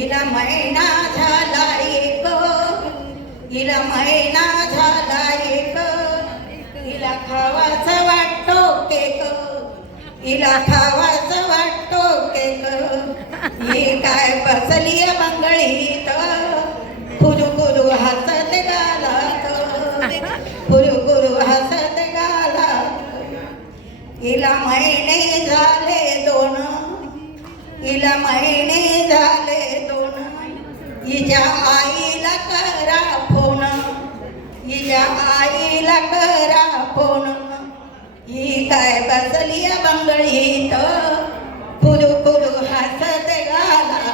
हिला महिना झाला एक. हिला महिना झाला एक. हिला खावाचं वाटतो केक. हिला खावाचं वाटतो केक. ही काय बसली मंगळीत. कुरु कुरु हसत गालात. कुरु कुरु हसत गाला हिला महिने झाले दोन. हिला महिने झाले हिच्या आईला करा फोन. हिच्या आईला करा फोन. ही काय बसली बंगळीत? कुरु कुरु हसत गाला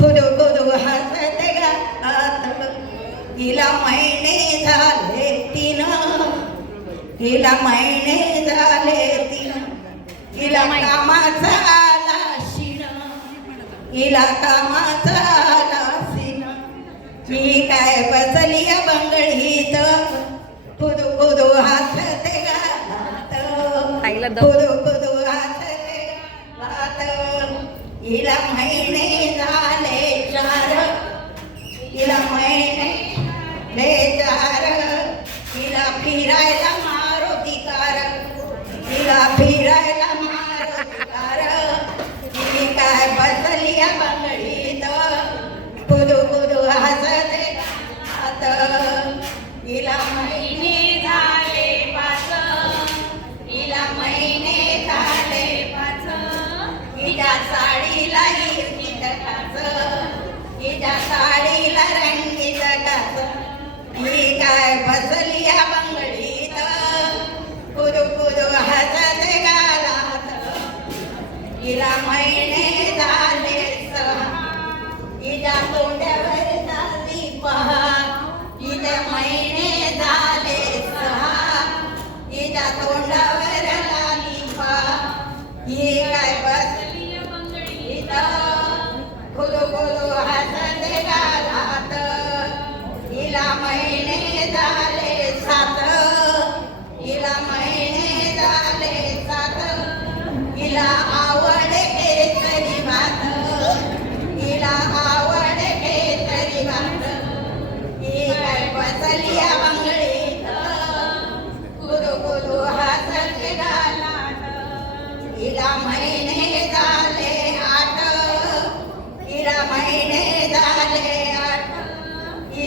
कुरु कुरु हसत गात हिला महिने झाले तीन. हिला महिने झाले तीन. हिला कामाचा आला शिण हिला कामाचा मी काय बसली बंगळीत कुदू कुदू हात ते ताईला कुदू कुदू हात ते हिला महिने झाले चार. हिला महिने ले चार. हिला फिरायला ही काय बसली हिला महिने झाले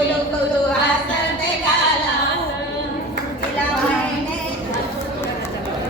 Oh, photo oh, ah.